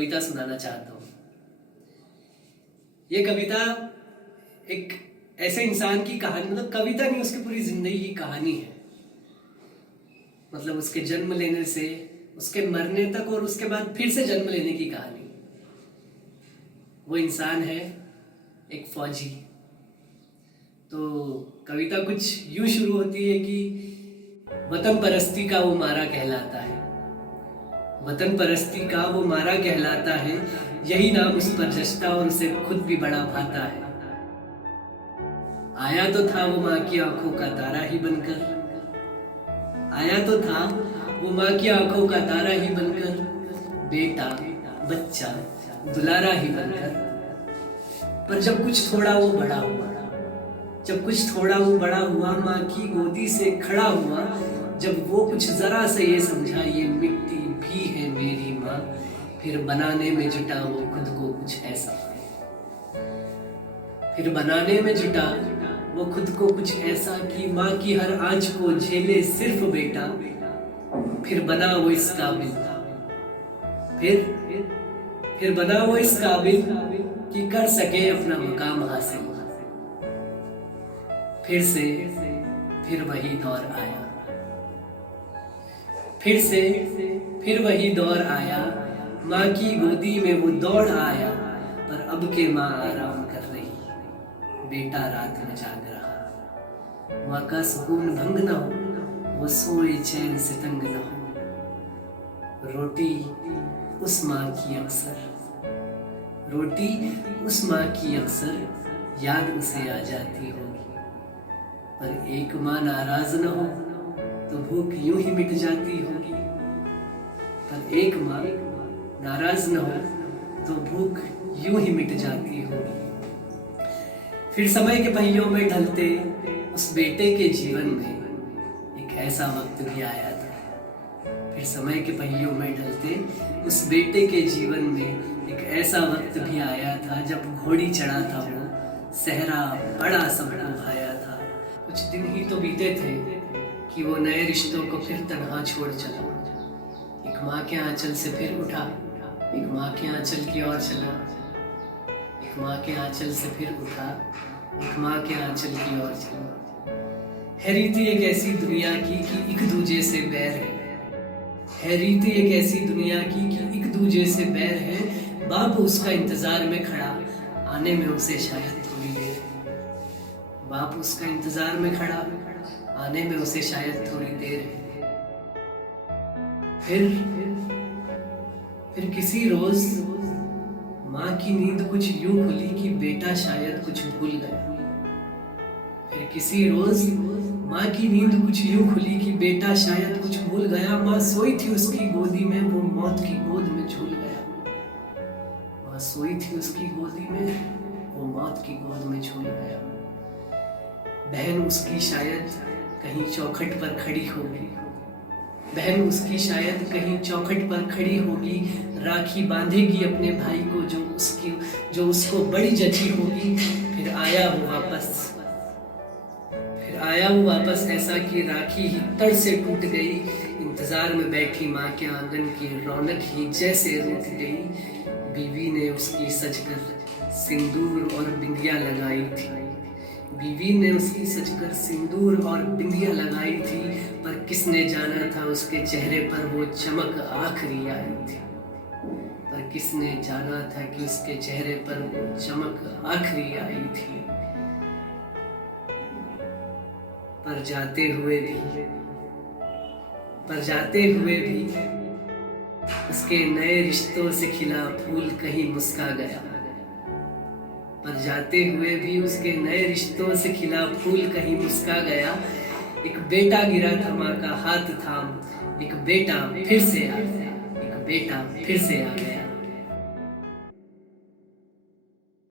कविता सुनाना चाहता हूँ। ये कविता एक ऐसे इंसान की कहानी, मतलब कविता नहीं, उसकी पूरी जिंदगी की कहानी है। मतलब उसके जन्म लेने से उसके मरने तक और उसके बाद फिर से जन्म लेने की कहानी। वो इंसान है एक फौजी। तो कविता कुछ यूं शुरू होती है कि वतन परस्ती का वो मारा कहलाता है, वतन परस्ती का वो मारा कहलाता है, यही नाम उस पर जचता और उसे खुद भी बड़ा भाता है। आया तो था वो माँ की आंखों का तारा ही बनकर, आया तो था वो माँ की आंखों का तारा ही बनकर, बेटा बच्चा दुलारा ही बनकर। पर जब कुछ थोड़ा वो बड़ा हुआ, जब कुछ थोड़ा वो बड़ा हुआ, माँ की गोदी से खड़ा हुआ, जब वो कुछ जरा से ये समझा ये मिट्टी भी है मेरी माँ, फिर बनाने में जुटा वो खुद को कुछ ऐसा, फिर बनाने में जुटा वो खुद को कुछ ऐसा कि माँ की हर आंच को झेले सिर्फ बेटा। फिर बना वो इस काबिल, फिर बना वो इस काबिल कि कर सके अपना मुकाम हासिल। फिर वही दौर आया, फिर वही दौर आया, माँ की गोदी में वो दौड़ आया। पर अब के माँ आराम कर रही, बेटा रात में जाग रहा। माँ का सुकून भंग न हो, वो सोए चैन से तंग न हो। रोटी उस माँ की अक्सर, रोटी उस माँ की अक्सर याद उसे आ जाती होगी। पर एक माँ नाराज न हो तो भूख यूं ही मिट जाती होगी। पर एक माँ नाराज न हो तो भूख यूं ही मिट जाती होगी। फिर समय के पहियों में ढलते उस बेटे के जीवन में एक ऐसा वक्त भी आया था। फिर समय के पहियों में ढलते उस बेटे के जीवन में एक ऐसा वक्त भी आया था, जब घोड़ी चढ़ा था वो, सहरा बड़ा सबको भाया था। कुछ दिन ही तो बीते थे कि वो नए रिश्तों को फिर तन्हा छोड़ चला। एक माँ के आंचल से फिर उठा, एक माँ के आंचल की ओर चला, एक माँ के आंचल से फिर उठा, एक माँ के आंचल की ओर चला। है रीति एक ऐसी दुनिया की कि एक दूजे से बैर है रीति एक ऐसी दुनिया की कि एक दूजे से बैर है। बाप उसका इंतजार में खड़ा, आने में उसे शायद थोड़ी देर है। बाप उसका इंतजार में खड़ा, आने में उसे शायद थोड़ी देर है। फिर किसी रोज माँ की नींद कुछ यूं खुली कि बेटा शायद कुछ भूल गया। फिर किसी रोज माँ की नींद कुछ यूं खुली कि बेटा शायद कुछ भूल गया। माँ सोई थी उसकी गोदी में, वो मौत की गोद में झूल गया। माँ सोई थी उसकी गोदी में, वो मौत की गोद में झूल गया। बहन उसकी शायद कहीं चौखट पर खड़ी होगी, बहन उसकी शायद कहीं चौखट पर खड़ी होगी, राखी बांधेगी अपने भाई को जो उसको बड़ी जची होगी। फिर आया वो वापस ऐसा कि राखी ही तड़ से टूट गई। इंतजार में बैठी माँ के आंगन की रौनक ही जैसे रूठ गई। बीवी ने उसकी सजकर सिंदूर और बिंदिया लगाई थी, बीवी ने उसकी सजकर सिंदूर और बिंदिया लगाई थी। पर किसने जाना था उसके चेहरे पर वो चमक आखिरी आई थी, पर किसने जाना था कि उसके चेहरे पर वो चमक आखिरी आई थी। पर जाते हुए भी उसके नए रिश्तों से खिला फूल कहीं मुस्का गया। पर जाते हुए भी उसके नए रिश्तों से खिला फूल कहीं मुस्का गया। एक बेटा गिरा था माँ का हाथ थाम, एक बेटा फिर से आ गया, एक बेटा फिर से आ गया।